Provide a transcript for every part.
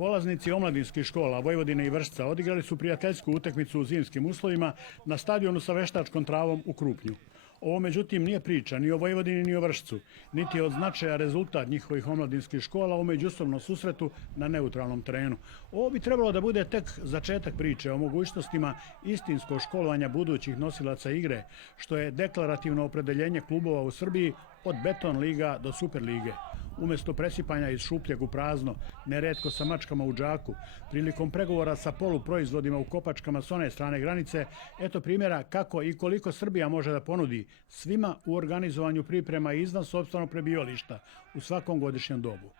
Polaznici omladinskih škola Vojvodine i Vršca odigrali su prijateljsku utakmicu u zimskim uslovima na stadionu sa veštačkom travom u Krupnju. Ovo međutim nije priča ni o Vojvodini ni o Vršcu, niti od značaja rezultat njihovih omladinskih škola u međusobnom susretu na neutralnom terenu. Ovo bi trebalo da bude tek začetak priče o mogućnostima istinskog školovanja budućih nosilaca igre, što je deklarativno opredeljenje klubova u Srbiji od beton liga do super lige. Umesto presipanja iz šupljeg u prazno, neretko sa mačkama u džaku, prilikom pregovora sa poluproizvodima u kopačkama s one strane granice, eto primjera kako i koliko Srbija može da ponudi svima u organizovanju priprema izvan sopstvenog prebivališta u svakom godišnjem dobu.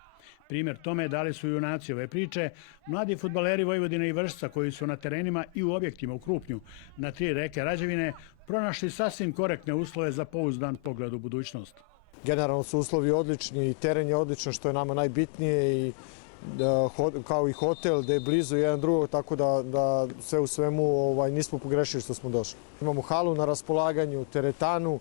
Primjer tome dali su junaci ove priče, mladi fudbaleri Vojvodine i Vršca koji su na terenima i u objektima u Krupnju, na 3 reke Rađevine, pronašli sasvim korektne uslove za pouzdan pogled u budućnost. Generalno su uslovi odlični i teren je odličan, što je nama najbitnije, i kao i hotel da je blizu jedan drugog, tako da sve u svemu nismo pogrešili što smo došli. Imamo halu na raspolaganju, teretanu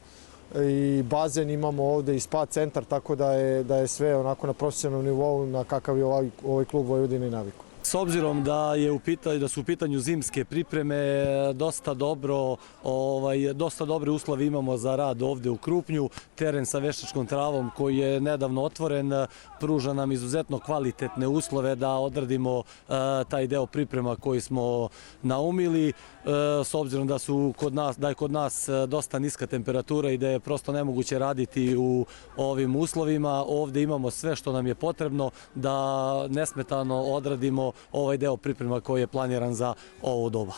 i bazen imamo ovde i spa centar, tako da je sve onako na profesionalnom nivou na kakav je ovaj klub Vojvodine i naviku. S obzirom da su u pitanju zimske pripreme, dosta dobre uslove imamo za rad ovde u Krupnju. Teren sa veštačkom travom koji je nedavno otvoren pruža nam izuzetno kvalitetne uslove da odradimo taj deo priprema koji smo naumili. S obzirom da je kod nas dosta niska temperatura i da je prosto nemoguće raditi u ovim uslovima, ovde imamo sve što nam je potrebno da nesmetano odradimo ovaj deo priprema koji je planiran za ovo doba.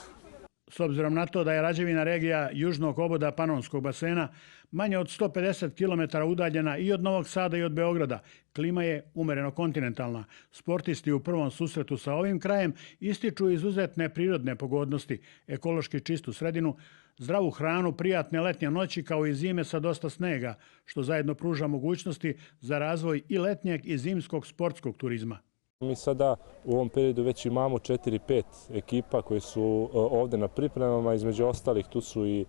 S obzirom na to da je Rađevina regija južnog oboda Panonskog basena, manje od 150 km udaljena i od Novog Sada i od Beograda, klima je umereno kontinentalna. Sportisti u prvom susretu sa ovim krajem ističu izuzetne prirodne pogodnosti, ekološki čistu sredinu, zdravu hranu, prijatne letnje noći kao i zime sa dosta snega, što zajedno pruža mogućnosti za razvoj i letnjeg i zimskog sportskog turizma. Mi sada u ovom periodu već imamo 4-5 ekipa koje su ovde na pripremama, između ostalih tu su i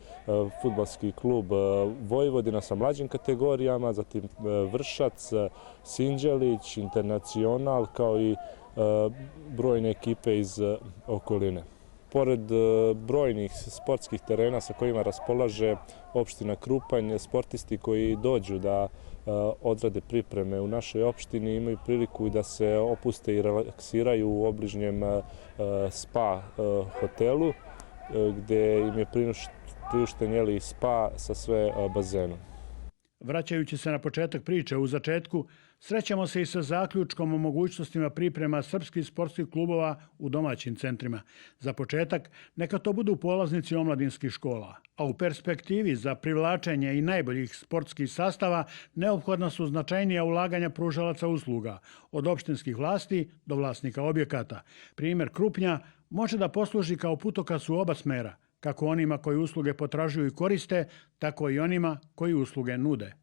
fudbalski klub Vojvodina sa mlađim kategorijama, zatim Vršac, Sinđelić, Internacional, kao i brojne ekipe iz okoline. Pored brojnih sportskih terena sa kojima raspolaže opština Krupanj, sportisti koji dođu da odrade pripreme u našoj opštini imaju priliku da se opuste i relaksiraju u obližnjem spa hotelu, gde im je priušten spa sa sve bazenom. Vraćajući se na početak priče, u začetku srećemo se i sa zaključkom o mogućnostima priprema srpskih sportskih klubova u domaćim centrima. Za početak, neka to budu polaznici omladinskih škola, a u perspektivi za privlačenje i najboljih sportskih sastava neophodna su značajnija ulaganja pružalaca usluga, od opštinskih vlasti do vlasnika objekata. Primjer Krupnja može da posluži kao putokaz u oba smera, kako onima koji usluge potražuju i koriste, tako i onima koji usluge nude.